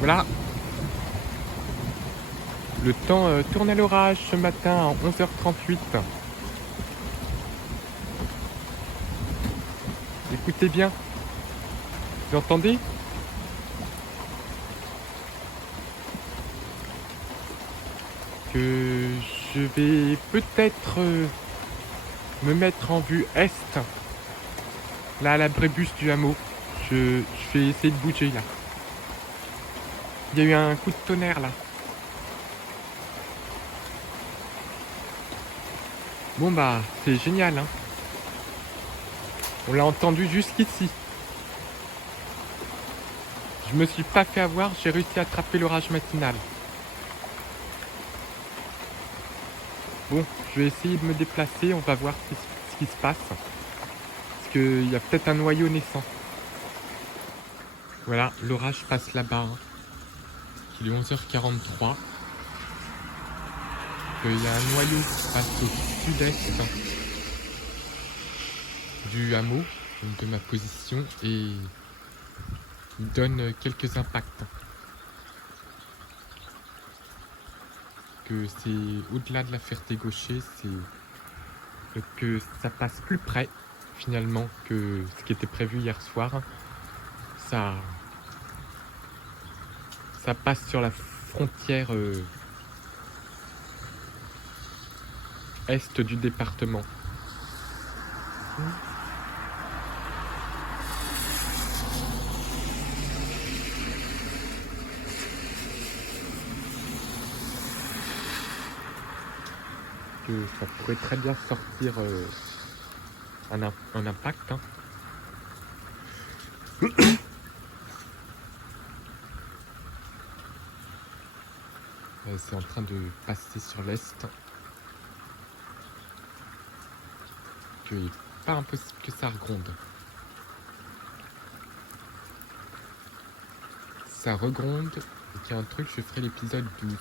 Voilà, le temps tourne à l'orage ce matin à 11h38. Écoutez bien, vous entendez? Que je vais peut-être me mettre en vue est, là à la Brébus du hameau. Je vais essayer de bouger là. Il y a eu un coup de tonnerre là. Bon bah, c'est génial, hein. On l'a entendu jusqu'ici. Je me suis pas fait avoir, j'ai réussi à attraper l'orage matinal. Bon, je vais essayer de me déplacer, on va voir ce qui se passe. Parce qu'il y a peut-être un noyau naissant. Voilà, l'orage passe là-bas. Hein. Il est 11h43. Il y a un noyau qui passe au sud-est du hameau, donc de ma position, et il donne quelques impacts. Que c'est au-delà de la Ferté-Gaucher, c'est que ça passe plus près finalement que ce qui était prévu hier soir. Ça passe sur la frontière est du département. Que ça pourrait très bien sortir un impact. Hein. C'est en train de passer sur l'est. Il n'est pas impossible que ça regronde. Ça regronde et qu'il y a un truc, je ferai l'épisode 12.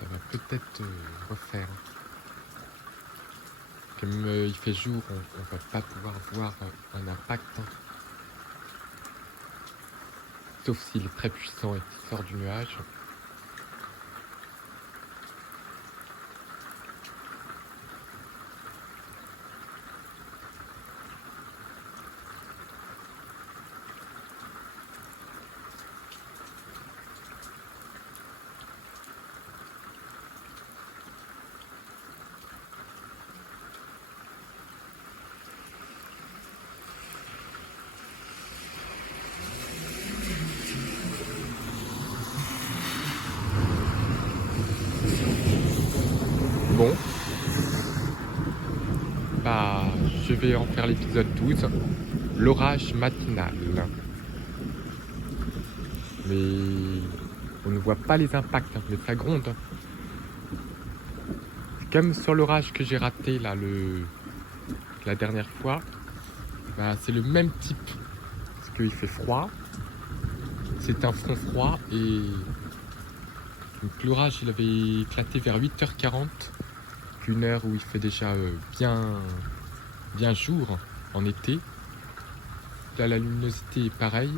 Ça va peut-être refaire. Comme il fait jour, on va pas pouvoir voir un impact. Hein. Sauf s'il est très puissant et qu'il sort du nuage. Bon, bah, je vais en faire l'épisode 12, l'orage matinal. Mais on ne voit pas les impacts, hein, mais ça gronde. C'est comme sur l'orage que j'ai raté là, la dernière fois. Bah, c'est le même type, parce qu'il fait froid. C'est un front froid et donc l'orage il avait éclaté vers 8h40, une heure où il fait déjà bien jour en été. Là la luminosité est pareille,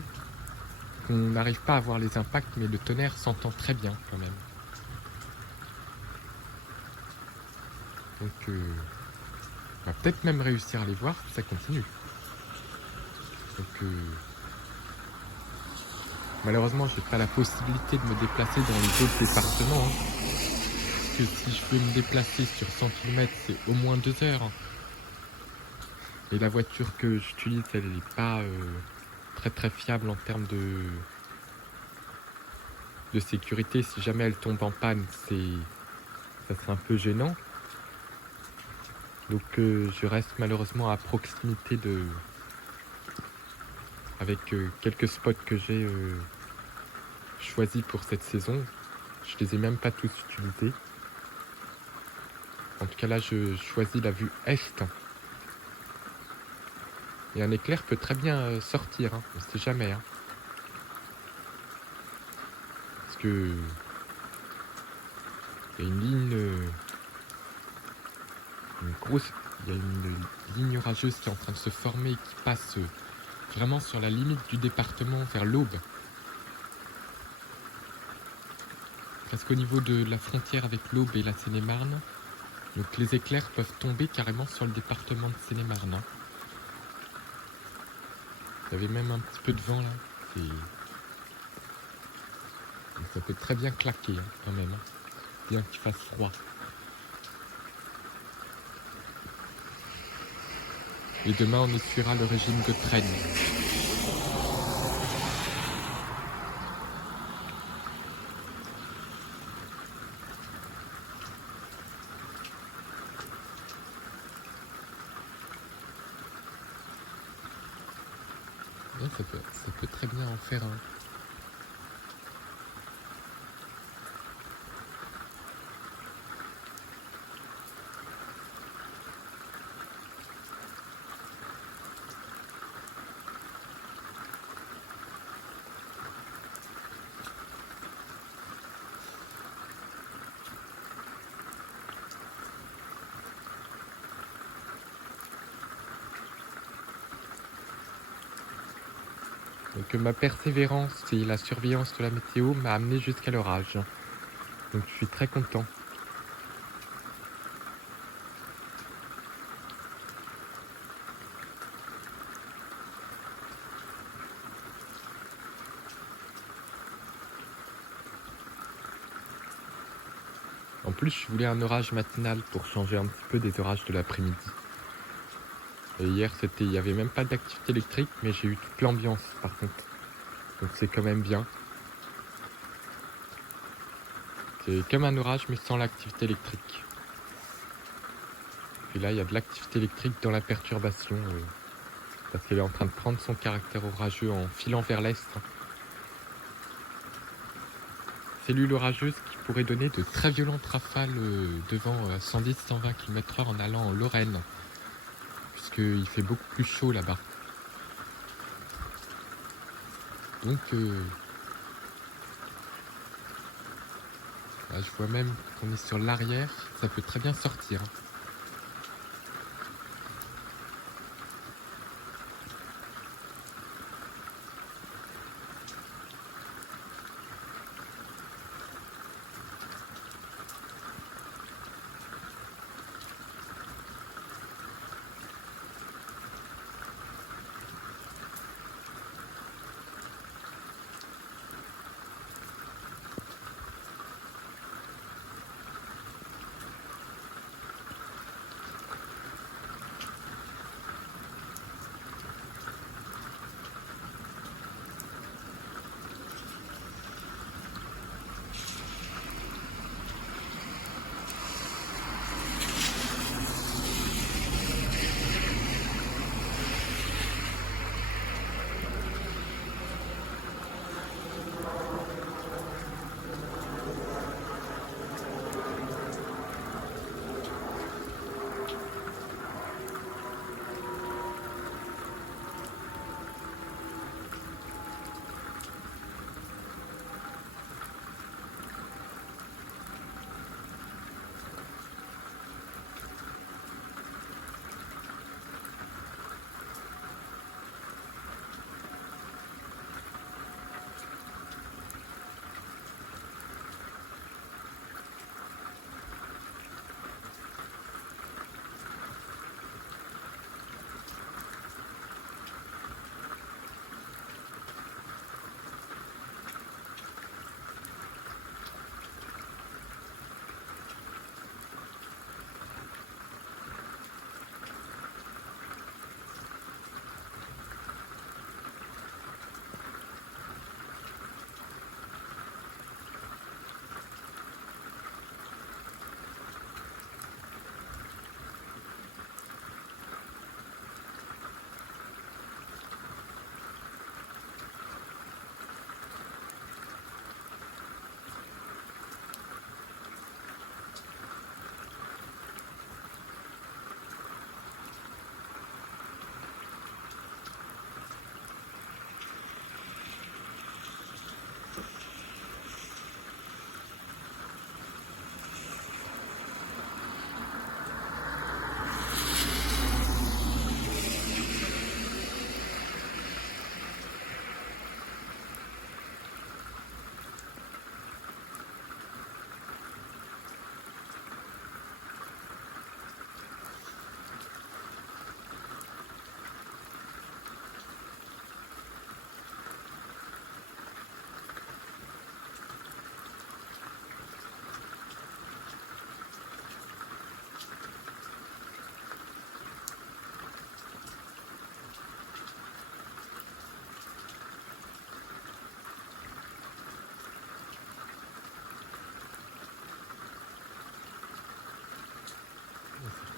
on n'arrive pas à voir les impacts mais le tonnerre s'entend très bien quand même. Donc on va peut-être même réussir à les voir si ça continue. Donc malheureusement j'ai pas la possibilité de me déplacer dans les autres départements. Hein. Parce que si je veux me déplacer sur 100 km c'est au moins 2 heures. Hein. Et la voiture que j'utilise, elle n'est pas très fiable en termes de sécurité. Si jamais elle tombe en panne, ça serait un peu gênant. Donc je reste malheureusement à proximité de... avec quelques spots que j'ai choisis pour cette saison. Je les ai même pas tous utilisés. En tout cas là je choisis la vue est. Et un éclair peut très bien sortir, hein. On ne sait jamais. Hein. Parce que il y a une ligne... il y a une ligne orageuse qui est en train de se former et qui passe vraiment sur la limite du département vers l'Aube. Presque au niveau de la frontière avec l'Aube et la Seine-et-Marne. Donc les éclairs peuvent tomber carrément sur le département de Seine-et-Marne. Hein. Il y avait même un petit peu de vent là. Donc, ça peut très bien claquer hein, quand même. Hein. Bien qu'il fasse froid. Et demain on essuiera le régime Gautraine. Ça peut très bien en faire un. Donc ma persévérance et la surveillance de la météo m'a amené jusqu'à l'orage. Donc je suis très content. En plus, je voulais un orage matinal pour changer un petit peu des orages de l'après-midi. Et hier, il n'y avait même pas d'activité électrique, mais j'ai eu toute l'ambiance par contre. Donc c'est quand même bien. C'est comme un orage, mais sans l'activité électrique. Puis là, il y a de l'activité électrique dans la perturbation, parce qu'elle est en train de prendre son caractère orageux en filant vers l'est. Cellule orageuse qui pourrait donner de très violentes rafales devant 110-120 km/h en allant en Lorraine, puisqu'il fait beaucoup plus chaud là-bas. Donc, là, je vois même qu'on est sur l'arrière, ça peut très bien sortir.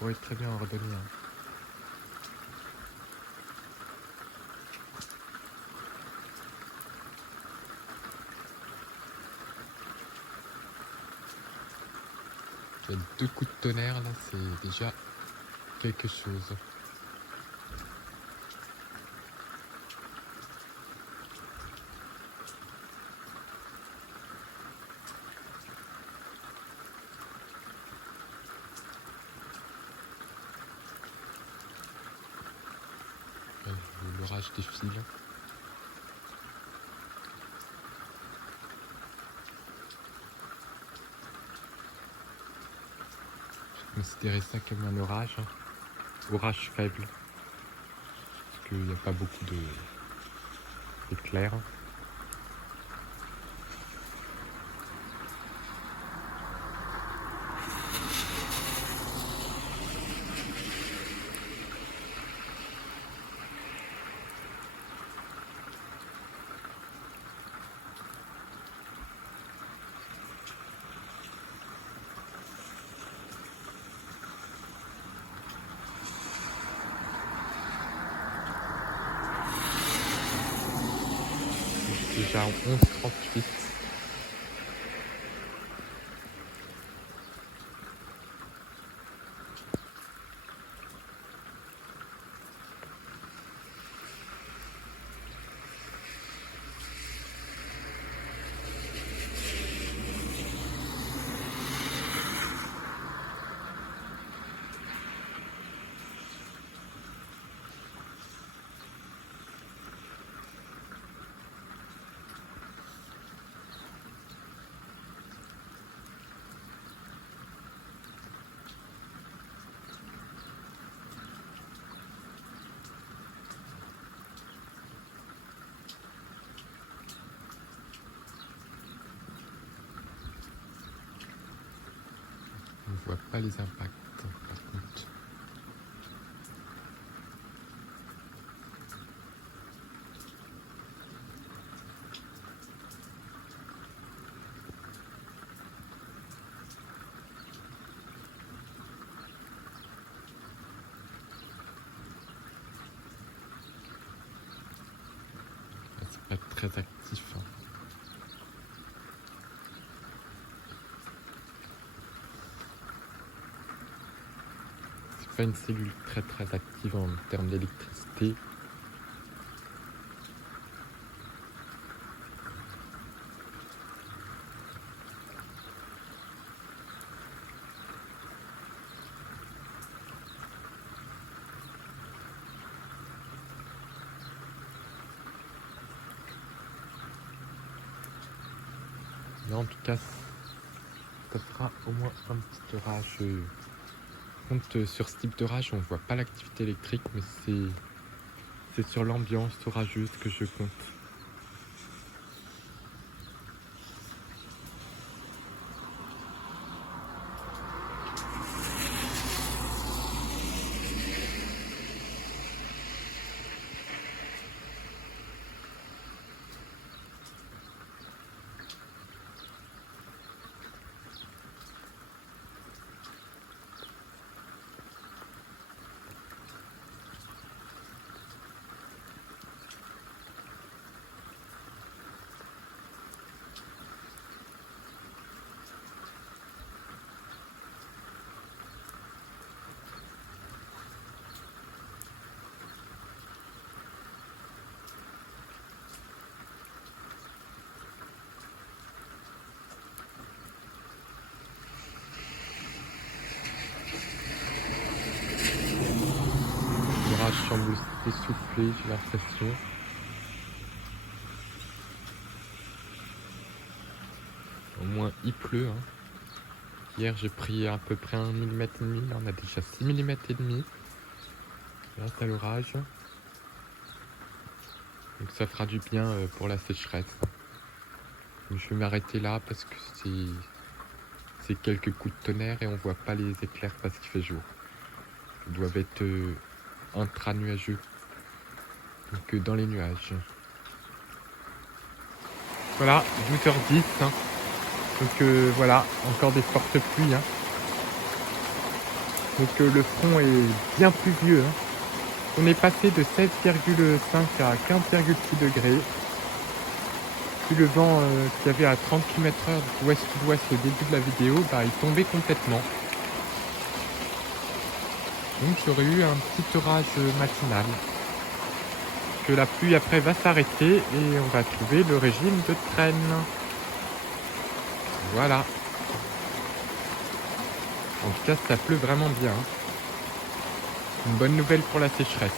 pourrait très bien en redonner un. Il y a 2 coups de tonnerre là, c'est déjà quelque chose. L'orage défile. Je considérais ça comme un orage, hein. Orage faible, parce qu'il n'y a pas beaucoup d'éclairs. Déjà en 11h38. On ne voit pas les impacts par contre. C'est pas très actif, hein. C'est pas une cellule très active en termes d'électricité. Mais en tout cas, ça fera au moins un petit orage. Par contre, sur ce type d'orage, on voit pas l'activité électrique, mais c'est sur l'ambiance orageuse que je compte. L'orage semble s'essouffler, j'ai l'impression. Au moins il pleut, hein. Hier j'ai pris à peu près 1,5 mm, là on a déjà 6,5 mm grâce à l'orage. Donc ça fera du bien pour la sécheresse. Donc, je vais m'arrêter là parce que c'est quelques coups de tonnerre et on voit pas les éclairs parce qu'il fait jour. Ils doivent être intra-nuageux, donc dans les nuages. Voilà, 12h10, hein. Donc voilà, encore des fortes pluies, hein. Donc le front est bien pluvieux. Hein. On est passé de 16,5 à 15,6 degrés. Puis le vent qu'il y avait à 30 km/h d'ouest-sud-ouest au début de la vidéo, bah, il tombait complètement. Donc j'aurais eu un petit orage matinal. Que la pluie après va s'arrêter et on va trouver le régime de traîne. Voilà. En tout cas, ça pleut vraiment bien. Une bonne nouvelle pour la sécheresse.